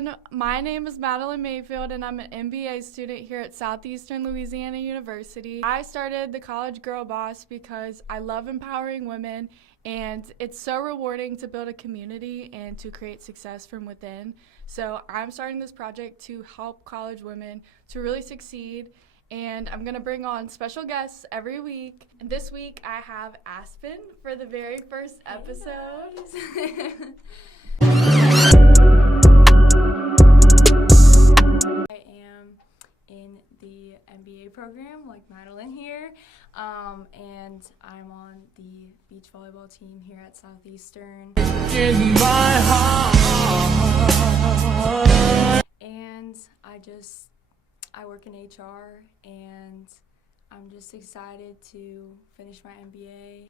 everyone. My name is Madeline Mayfield, and I'm an MBA student here at Southeastern Louisiana University. I started the College Girl Boss because I love empowering women, and it's so rewarding to build a community and to create success from within. So I'm starting this project to help college women to really succeed, and I'm going to bring on special guests every week. And this week I have Aspen for the very first episode. I am in the MBA program, like Madeline here, and I'm on the beach volleyball team here at Southeastern. In my heart. And I work in HR, and I'm just excited to finish my MBA.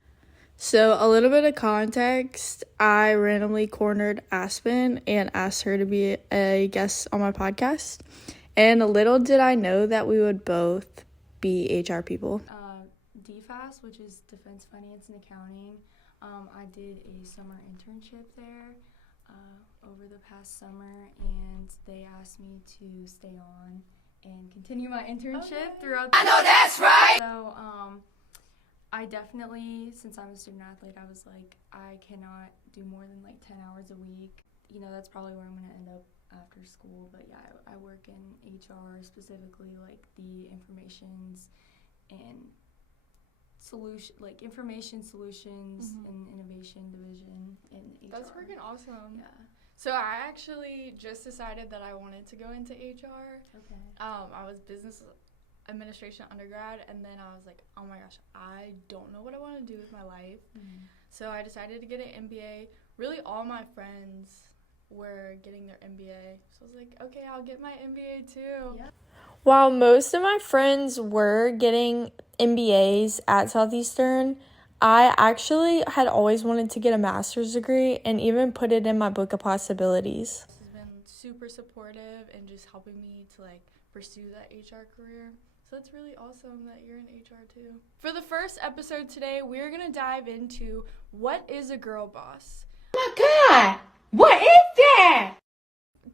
So a little bit of context, I randomly cornered Aspen and asked her to be a guest on my podcast. And little did I know that we would both be HR people. DFAS, which is Defense Finance and Accounting. I did a summer internship there over the past summer, and they asked me to stay on and continue my internship throughout. I know that's right! So, I definitely, since I'm a student athlete, I was like, I cannot do more than like 10 hours a week. You know, that's probably where I'm going to end up after school. But yeah, I work in HR, specifically like the informations and information solutions and innovation division in HR. That's freaking awesome. Yeah. So I actually just decided that I wanted to go into HR. Okay. I was business administration undergrad, and then I was like, oh my gosh, I don't know what I want to do with my life. So I decided to get an MBA. Really, all my friends were getting their MBA, so I was like, okay, I'll get my MBA too. Yep. While most of my friends were getting MBAs at Southeastern, I actually had always wanted to get a master's degree and even put it in my book of possibilities. This has been super supportive and just helping me to like pursue that HR career. So it's really awesome that you're in HR too. For the first episode today, we're going to dive into what is a girl boss. Oh my God, what is that?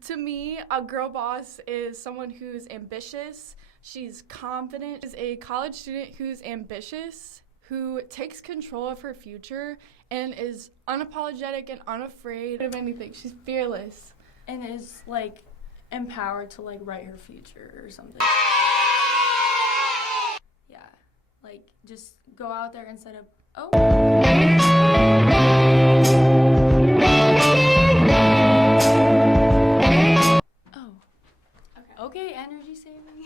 To me, a girl boss is someone who's ambitious, she's confident, is a college student who's ambitious, who takes control of her future, and is unapologetic and unafraid of anything. She's fearless. And is like empowered to like write her future or something. Yeah, like just go out there instead of okay, energy saving.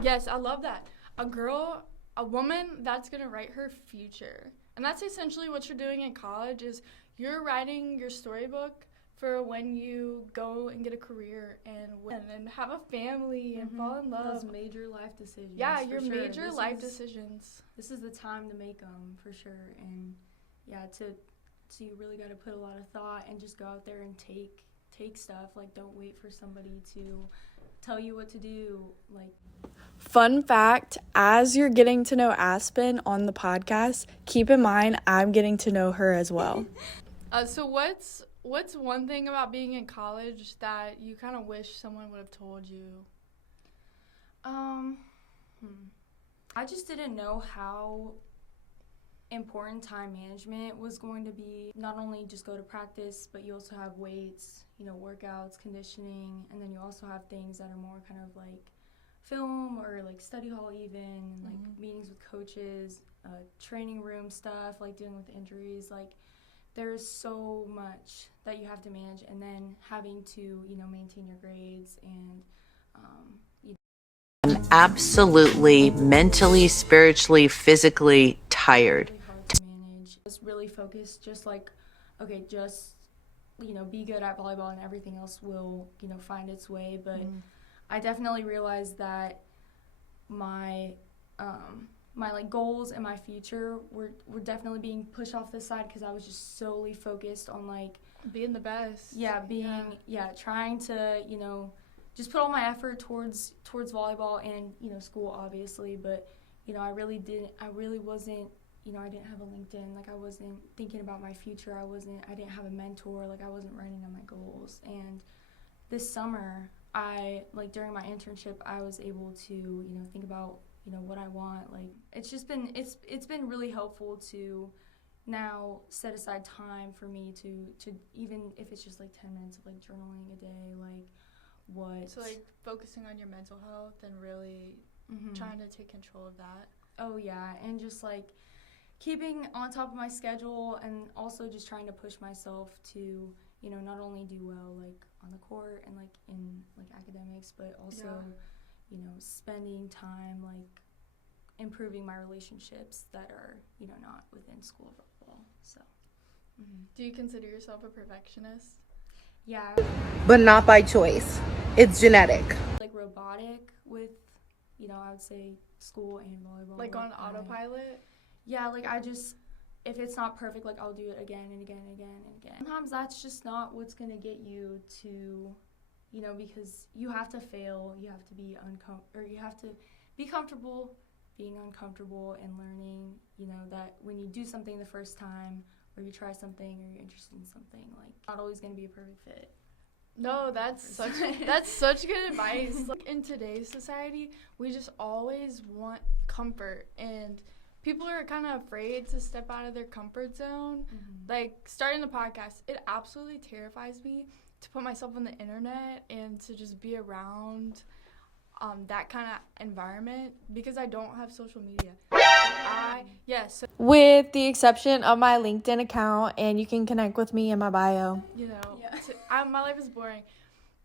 Yes, I love that. A woman that's gonna write her future. And that's essentially what you're doing in college is you're writing your storybook for when you go and get a career and win and have a family and fall in love. Those major life decisions. Yeah, your major life decisions. This is the time to make them for sure. And yeah, so you really got to put a lot of thought and just go out there and take stuff. Like, don't wait for somebody to tell you what to do. Like, fun fact, as you're getting to know Aspen on the podcast, keep in mind I'm getting to know her as well. So what's one thing about being in college that you kind of wish someone would have told you? I just didn't know how important time management was going to be. Not only just go to practice, but you also have weights, workouts, conditioning, and then you also have things that are more kind of like film or like study hall even, like meetings with coaches, training room stuff, like dealing with injuries. Like, there's so much that you have to manage, and then having to, maintain your grades and I'm absolutely mentally, spiritually, physically tired. Really hard to manage. Just really focused, just like, okay, just, be good at volleyball and everything else will, find its way. But I definitely realized that my like goals and my future were definitely being pushed off the side because I was just solely focused on like being the best. Trying to, just put all my effort towards volleyball and, school obviously, but, I really wasn't you know, I didn't have a LinkedIn, like I wasn't thinking about my future, I didn't have a mentor, like I wasn't writing on my goals. And this summer, during my internship, I was able to, you know, think about, you know, what I want. Like, it's been really helpful to now set aside time for me to even if it's just like 10 minutes of like journaling a day, like what. So like focusing on your mental health and really trying to take control of that. Oh yeah, and just like keeping on top of my schedule, and also just trying to push myself to, you know, not only do well like on the court and like in like academics, but also, you know, spending time like improving my relationships that are, you know, not within school football. So Do you consider yourself a perfectionist? yeah, But not by choice. It's genetic. like robotic with, you know, I would say school and volleyball. Like on autopilot? Yeah, like I just, if it's not perfect, like I'll do it again and again and again and again. Sometimes that's just not what's gonna get you to, you know, because you have to fail, you have to be you have to be comfortable being uncomfortable and learning, you know, that when you do something the first time, or you try something, or you're interested in something, like not always gonna be a perfect fit. No, that's such good advice. Like in today's society, we just always want comfort, and people are kind of afraid to step out of their comfort zone. Like starting the podcast, it absolutely terrifies me to put myself on the internet and to just be around that kind of environment because I don't have social media. With the exception of my LinkedIn account, and you can connect with me in my bio. You know, my life is boring,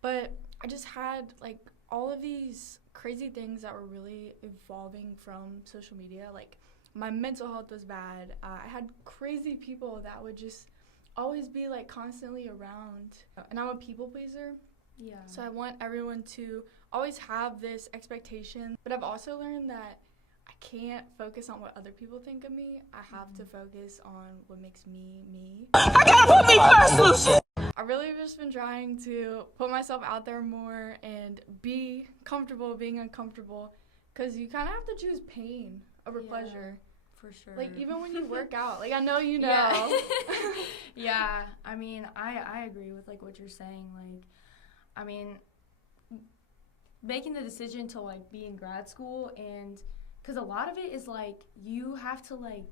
but I just had like all of these crazy things that were really evolving from social media. Like my mental health was bad. I had crazy people that would just always be like constantly around, and I'm a people pleaser. Yeah. So I want everyone to always have this expectation, but I've also learned that I can't focus on what other people think of me. I have to focus on what makes me, me. I gotta put me first, Lucy. I really have just been trying to put myself out there more and be comfortable being uncomfortable, because you kind of have to choose pain over pleasure. For sure. Like even when you work out, like I know you know. Yeah. Yeah, I mean, I agree with like what you're saying. Like, I mean, making the decision to like be in grad school, and because a lot of it is like you have to like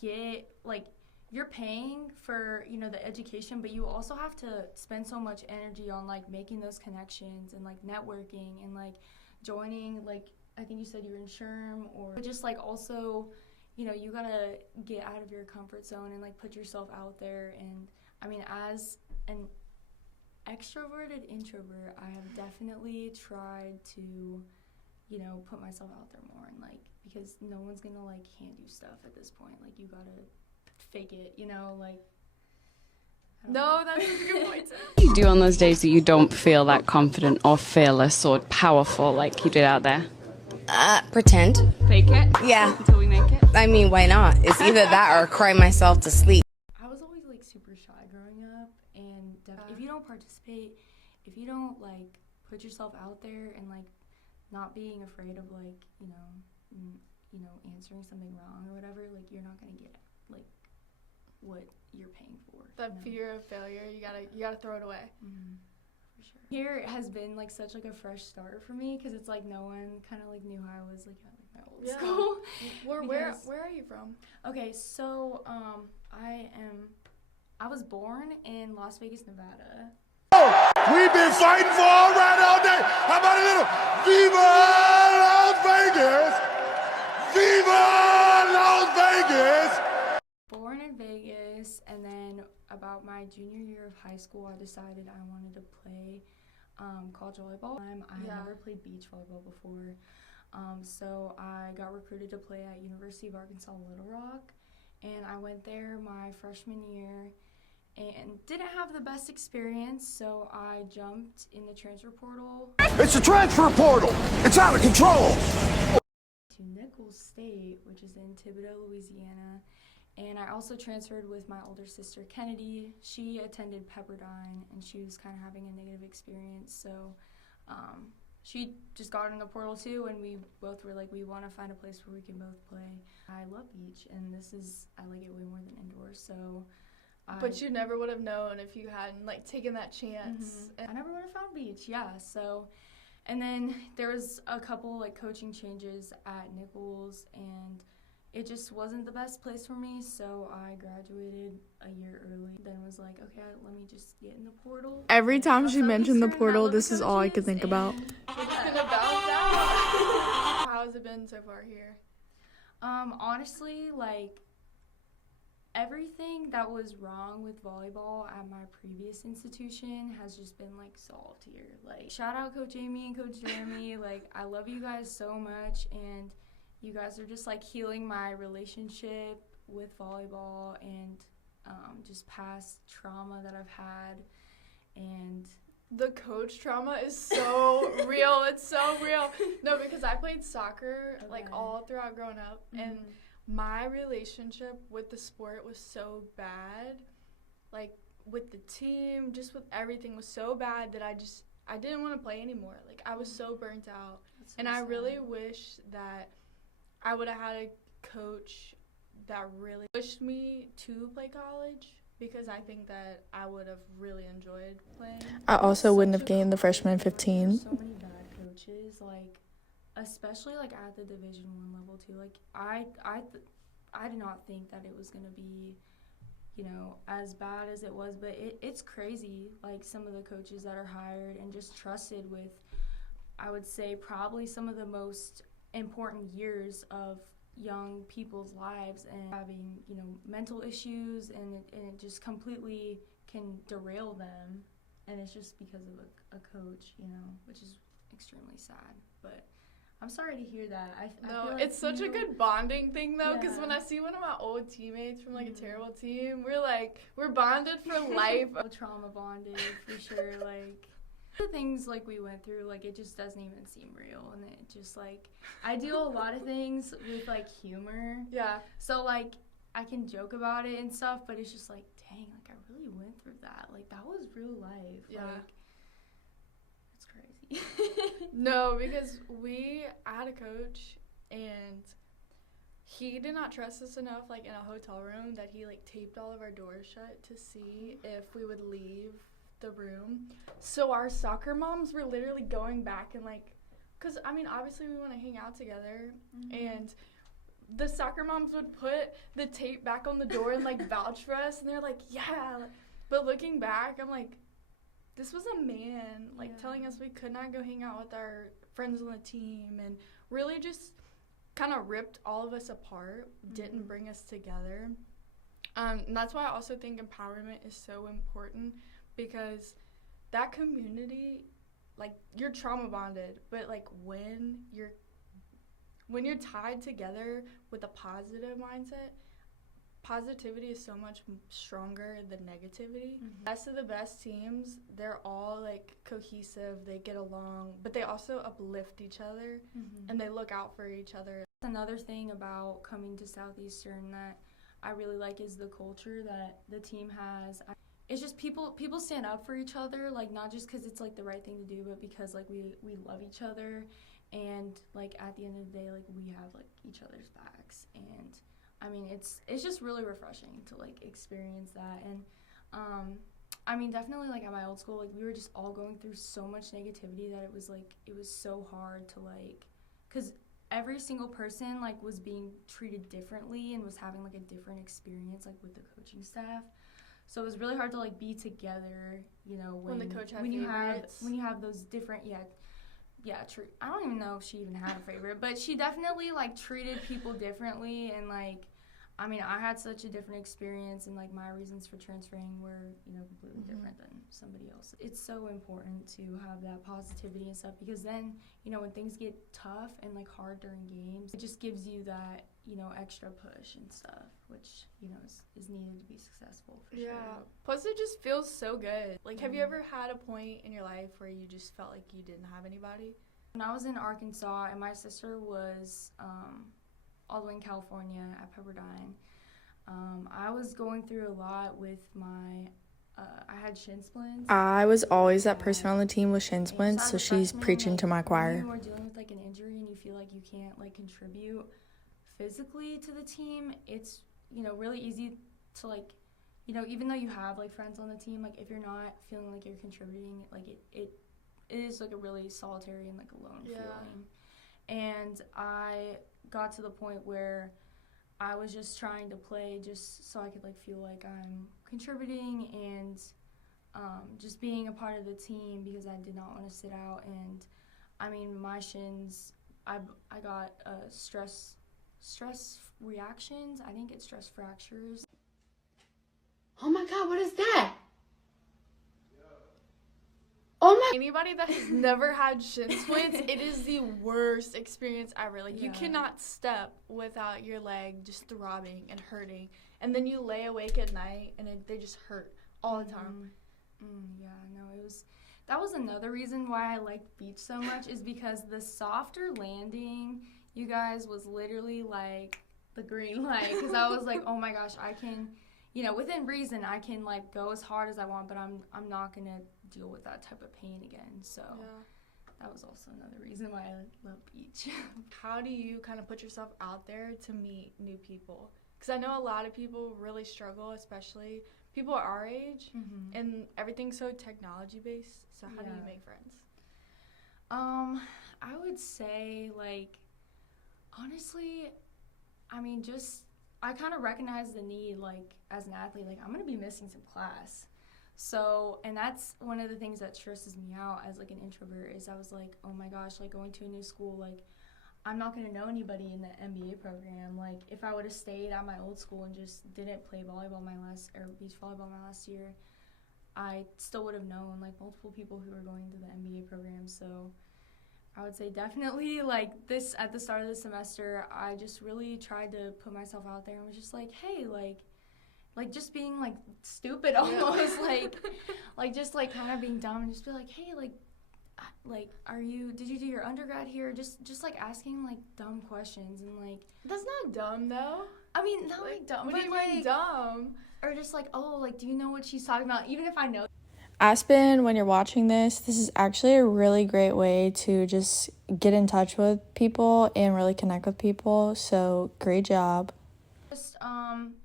get like you're paying for, you know, the education, but you also have to spend so much energy on like making those connections and like networking and like joining, like I think you said you were in SHRM, or just like also, you know, you gotta get out of your comfort zone and like put yourself out there. And I mean, as an extroverted introvert, I have definitely tried to, you know, put myself out there more, and like, because no one's gonna like hand you stuff at this point. Like you gotta fake it, you know, like. No, that's a good point. What do you do on those days that you don't feel that confident or fearless or powerful like you did out there? Pretend. Fake it? Yeah. Until we make it? I mean, why not? It's either that or cry myself to sleep. I was always like super shy growing up, and if you don't participate, if you don't like put yourself out there and like not being afraid of like, you know, answering something wrong or whatever, like you're not gonna get like what you're paying for. That you know? fear of failure, you gotta throw it away. For sure. Here it has been like such like a fresh start for me, because it's like no one kind of like knew how I was like at like my old school. Where are you from? Okay, so I was born in Las Vegas, Nevada. We've been fighting for our right all day. How about a little Viva Las Vegas? Viva Las Vegas! Born in Vegas, and then about my junior year of high school, I decided I wanted to play college volleyball. I had never played beach volleyball before, so I got recruited to play at University of Arkansas Little Rock, and I went there my freshman year and didn't have the best experience, so I jumped in the transfer portal. It's a transfer portal. It's out of control. To Nichols State, which is in Thibodaux, Louisiana. And I also transferred with my older sister, Kennedy. She attended Pepperdine, and she was kind of having a negative experience. So she just got in the portal too, and we both were like, we want to find a place where we can both play. I love beach, and I like it way more than indoors, so. But you never would have known if you hadn't, like, taken that chance. I never would have found beach, yeah, so. And then there was a couple, like, coaching changes at Nichols, and it just wasn't the best place for me, so I graduated a year early. Then was like, okay, let me just get in the portal. Every time she mentioned the portal, this is all I could think about. We're just gonna bounce out. How has it been so far here? Honestly, like, everything that was wrong with volleyball at my previous institution has just been, like, solved here. Like, shout out Coach Amy and Coach Jeremy. Like, I love you guys so much, and you guys are just, like, healing my relationship with volleyball and just past trauma that I've had. And the coach trauma is so real. It's so real. No, because I played soccer, like, all throughout growing up, and my relationship with the sport was so bad, like, with the team, just with everything was so bad that I didn't want to play anymore. Like, I was so burnt out. So and I really wish that I would have had a coach that really pushed me to play college, because I think that I would have really enjoyed playing. I also wouldn't have gained the freshman 15. There's so many bad coaches, like, especially, like, at the Division I level too. Like, I did not think that it was gonna be, you know, as bad as it was, but it's crazy, like, some of the coaches that are hired and just trusted with, I would say, probably some of the most important years of young people's lives, and having, you know, mental issues, and it just completely can derail them, and it's just because of a coach, you know, which is extremely sad. But I'm sorry to hear that. I feel like it's such a good bonding thing, though, because when I see one of my old teammates from, like, a terrible team, we're bonded for life. Trauma bonded, for sure. Like, the things, like, we went through, like, it just doesn't even seem real, and it just, like, I do a lot of things with, like, humor. Yeah. So, like, I can joke about it and stuff, but it's just, like, dang, like, I really went through that. Like, that was real life. Yeah. Like, it's crazy. No, because I had a coach, and he did not trust us enough, like, in a hotel room, that he, like, taped all of our doors shut to see if we would leave the room. So our soccer moms were literally going back and, like, because, I mean, obviously we want to hang out together, and the soccer moms would put the tape back on the door and, like, vouch for us, and they're like, yeah. But looking back, I'm like, this was a man, like, telling us we could not go hang out with our friends on the team, and really just kind of ripped all of us apart, didn't bring us together. And that's why I also think empowerment is so important, because that community, like, you're trauma bonded, but, like, when you're tied together with a positive mindset, positivity is so much stronger than negativity. Best of the best teams, they're all, like, cohesive, they get along, but they also uplift each other, and they look out for each other. Another thing about coming to Southeastern that I really like is the culture that the team has. It's just people stand up for each other, like, not just because it's, like, the right thing to do, but because, like, we love each other, and, like, at the end of the day, like, we have, like, each other's backs. And I mean, it's just really refreshing to, like, experience that. And I mean, definitely, like, at my old school, like, we were just all going through so much negativity that it was so hard to, like, because every single person, like, was being treated differently and was having, like, a different experience, like, with the coaching staff. So it was really hard to, like, be together, you know, when the coach had favorites. When you have those different, true. I don't even know if she even had a favorite, but she definitely, like, treated people differently, and, like, I mean, I had such a different experience, and, like, my reasons for transferring were, you know, completely different than somebody else. It's so important to have that positivity and stuff, because then, you know, when things get tough and, like, hard during games, it just gives you that, you know, extra push and stuff, which, you know, is needed to be successful, for sure. Plus, it just feels so good. Like, have you ever had a point in your life where you just felt like you didn't have anybody? When I was in Arkansas, and my sister was all the way in California at Pepperdine, I was going through a lot with my I had shin splints. I was always that person on the team with shin splints, As so a she's freshman, preaching like, to my when choir. you are dealing with like an injury and you feel like you can't like contribute physically to the team, it's, you know, really easy to like, you know, even though you have like friends on the team, like if you're not feeling like you're contributing, like it is like a really solitary and like alone feeling. And I got to the point where I was just trying to play just so I could like feel like I'm contributing and just being a part of the team, because I did not want to sit out. And I mean, my shins, I got stress reactions. I didn't get stress fractures. Oh my God, what is that? Oh my. Anybody that has never had shin splints, it is the worst experience ever. Like, you cannot step without your leg just throbbing and hurting. And then you lay awake at night and they just hurt all the time. That was another reason why I liked beach so much, is because the softer landing, you guys, was literally like the green light. Because I was like, oh my gosh, I can, you know, within reason, I can like go as hard as I want, but I'm not going to deal with that type of pain again. So that was also another reason why I love beach. How do you kind of put yourself out there to meet new people? Because I know a lot of people really struggle, especially people our age, and everything's so technology based. So how do you make friends? I would say, like, honestly, I mean, just, I kind of recognize the need, like, as an athlete, like, I'm going to be missing some class. So, and that's one of the things that stresses me out as, like, an introvert, is I was like, oh my gosh, like, going to a new school, like, I'm not going to know anybody in the MBA program. Like, if I would have stayed at my old school and just didn't play volleyball beach volleyball my last year, I still would have known, like, multiple people who were going to the MBA program. So I would say definitely, like, this, at the start of the semester, I just really tried to put myself out there and was just like, hey, like just being, like, stupid almost, like, just, like, kind of being dumb and just be like, hey, like, did you do your undergrad here? Just like asking like dumb questions and like. That's not dumb though. I mean, not like dumb, what but do you like mean dumb? Or just like, oh, like, do you know what she's talking about? Even if I know. Aspen, when you're watching this is actually a really great way to just get in touch with people and really connect with people. So great job. Just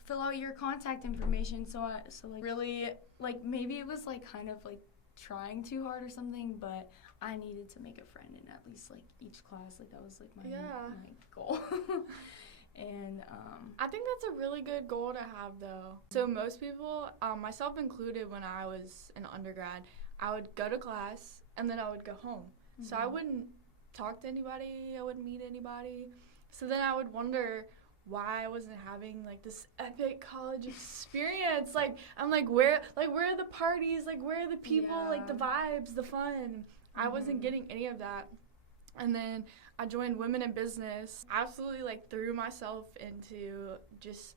fill out your contact information. So like really, like, maybe it was like kind of like trying too hard or something, but I needed to make a friend in at least like each class. Like, that was like my goal. And I think that's a really good goal to have though. So most people, myself included, when I was an undergrad, I would go to class and then I would go home. So I wouldn't talk to anybody, I wouldn't meet anybody. So then I would wonder why I wasn't having like this epic college experience. Like, I'm like, where are the parties? Like, where are the people? Like, the vibes, the fun. I wasn't getting any of that. And then I joined Women in Business. Absolutely, like, threw myself into just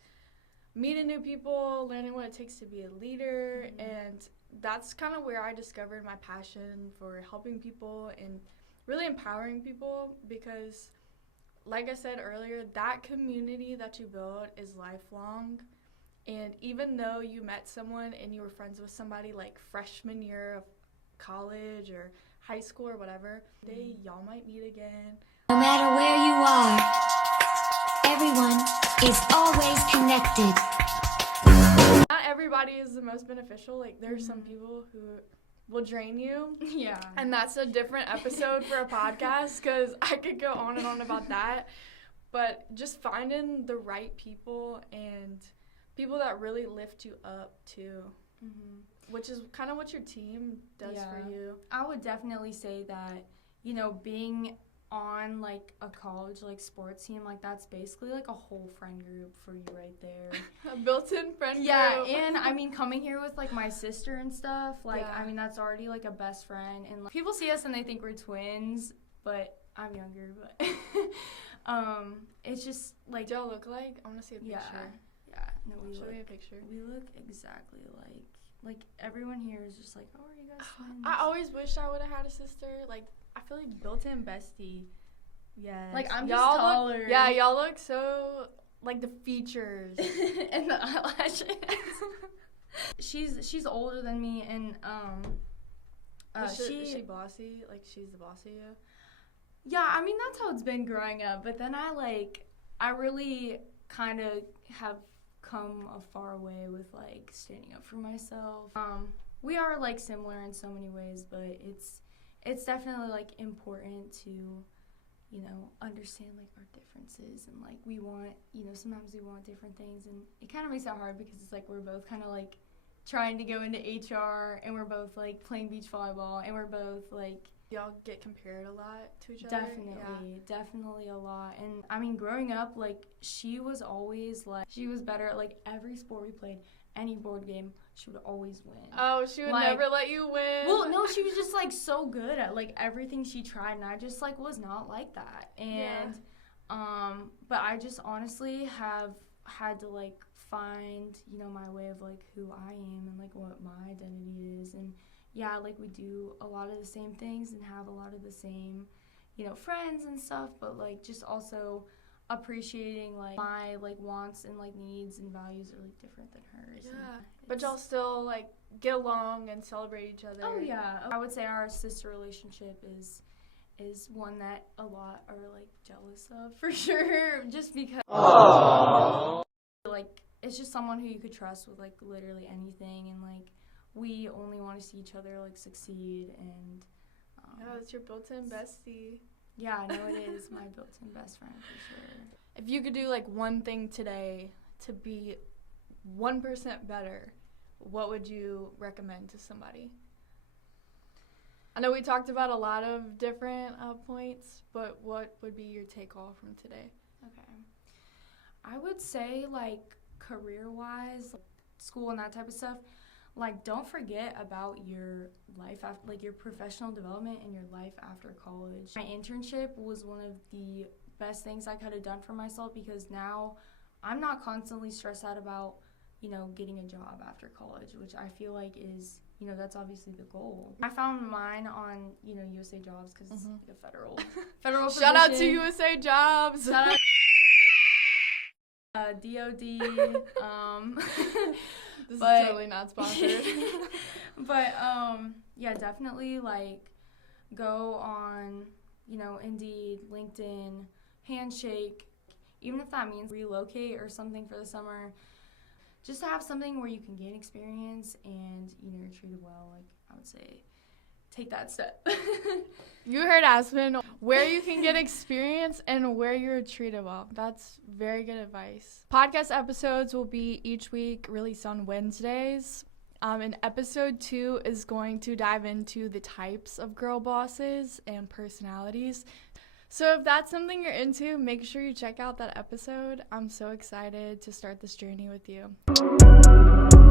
meeting new people, learning what it takes to be a leader. And that's kind of where I discovered my passion for helping people and really empowering people, because like I said earlier, that community that you build is lifelong. And even though you met someone and you were friends with somebody like freshman year of college or high school or whatever, y'all might meet again. No matter where you are, everyone is always connected. Not everybody is the most beneficial. Like, there are some people who will drain you. Yeah. And that's a different episode for a podcast, because I could go on and on about that. But just finding the right people and people that really lift you up too, which is kind of what your team does for you. I would definitely say that, you know, being on like a college like sports team, like, that's basically like a whole friend group for you right there. A built-in friend group. Yeah, and I mean, coming here with like my sister and stuff, like, I mean, that's already like a best friend. And like, people see us and they think we're twins, but I'm younger. But it's just like, do y'all look like? I want to see a picture. No, show me a picture. We look exactly like everyone here is just like, oh, are you guys twins? I always wish I would have had a sister. Like, I feel like built-in bestie. Yes. Like, I'm just taller. Y'all look so, like, the features. And the eyelashes. She's older than me, and is she bossy? Like, she's the boss of you? Yeah, I mean, that's how it's been growing up. But then I really kind of have come a far way with, like, standing up for myself. We are, like, similar in so many ways, but it's definitely, like, important to, you know, understand, like, our differences. And, like, we want, you know, sometimes we want different things. And it kind of makes it hard because it's, like, we're both kind of, like, trying to go into HR, and we're both, like, playing beach volleyball, and we're both, like... Y'all get compared a lot to each other? Definitely a lot. And, I mean, growing up, like, she was always, like, she was better at, like, every sport we played, any board game, she would always win. Oh, she would never let you win? Well, no, she was just, like, so good at, like, everything she tried, and I just, like, was not like that. And, but I just honestly have had to, like, find, you know, my way of, like, who I am and, like, what my identity is. And yeah, like, we do a lot of the same things and have a lot of the same, you know, friends and stuff, but, like, just also appreciating, like, my, like, wants and, like, needs and values are, like, different than hers. Yeah, but y'all still, like, get along and celebrate each other. Oh, yeah. I would say our sister relationship is one that a lot are, like, jealous of, for sure, just because... Aww. Like, it's just someone who you could trust with, like, literally anything, and, like, we only want to see each other, like, succeed, and... yeah, it's your built-in bestie. Yeah, I know it is my built-in best friend, for sure. If you could do, like, one thing today to be 1% better, what would you recommend to somebody? I know we talked about a lot of different points, but what would be your take-all from today? Okay. I would say, like, career-wise, like, school and that type of stuff, like, don't forget about your life, after, like, your professional development and your life after college. My internship was one of the best things I could have done for myself, because now I'm not constantly stressed out about, you know, getting a job after college, which I feel like is, you know, that's obviously the goal. I found mine on, you know, USA Jobs, because it's like a federal position. Shout out to USA Jobs. Shout out DOD. This is totally not sponsored. But yeah, definitely, like, go on, you know, Indeed, LinkedIn, Handshake, even if that means relocate or something for the summer, just to have something where you can gain experience and, you know, you're treated well. Like, I would say, take that step. You heard Aspen, where you can get experience and where you're treated well. That's very good advice. Podcast episodes will be each week, released on Wednesdays. And episode 2 is going to dive into the types of girl bosses and personalities. So if that's something you're into, make sure you check out that episode. I'm so excited to start this journey with you.